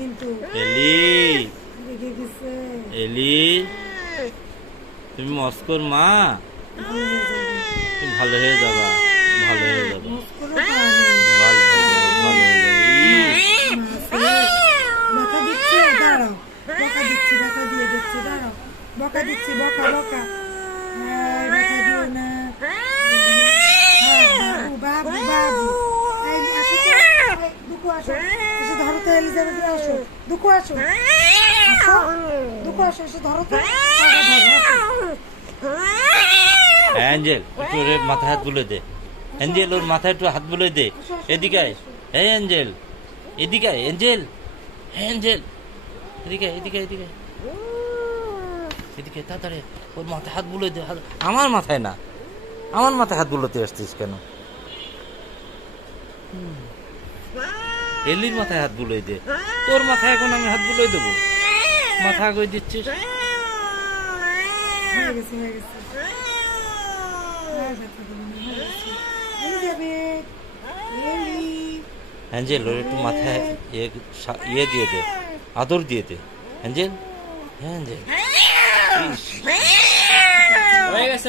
কিন্তু এলি রেগে গেছে। এলি তুমি মস্কোর মা, ভালো হয়ে যাবে। তুমি ভালো হয়ে যাবা, ভালো হয়ে যাবা, মস্কোরও পানি। ভালো হয়ে যাবে, ভালো হয়ে যাবে। বকা দিচ্ছে, দাঁড়াও। বকা দিচ্ছি, বকা দিয়ে দিচ্ছে, দাঁড়াও। বকা দিচ্ছি, বকা বকা। বকা দিও না। বাবু বাবু বাবু। এই, আসো তো। এই, দুকু আসো। এসে ধরো তো, এলিজাবেথ আসো। দুকু আসো। আসো। দুকু আসো, এসে ধরো তো। ধরো, আসো। অ্যাঞ্জেল একটু ওর মাথায় হাত বুলে দে। অ্যাঞ্জেল ওর মাথায় একটু হাত বুলে দে। এদিকে আয়, এই অ্যাঞ্জেল, এদিকে আয় অ্যাঞ্জেল, অ্যাঞ্জেল এদিকে আয়, এদিকে আয়, এদিকে আয়। এদিকে তাড়াতাড়ি ওর মাথায় হাত বুলে দে। আমার মাথায় না, আমার মাথায় হাত বুলোতে আসছিস কেন? এলির মাথায় হাত বুলোই দে। তোর মাথায় এখন আমি হাত বুলোই দেবো? মাথা আগে দিচ্ছিস। হয়ে গেছে, হয়ে গেছে। আর ব্যথা দেবে না, হয়ে গেছে। এলিজাবেথ, এলি। অ্যাঞ্জেল ওর একটু মাথায় ইয়ে দিয়ে দে, আদর দিয়ে দে। অ্যাঞ্জেল, হ্যাঁ অ্যাঞ্জেল। ইস। হয়ে গেছে।